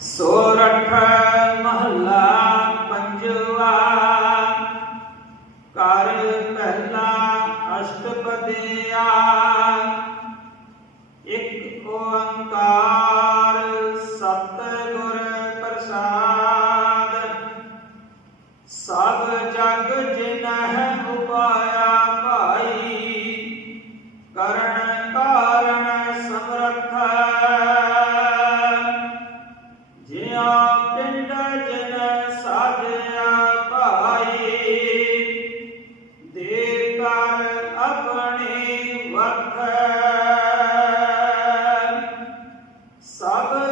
सोरठ महला पंजवा। कर पहला अष्टपदिया एक ओंकार सतगुर प्रसाद। सब जग जिनह उपाया भाई करण का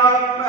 are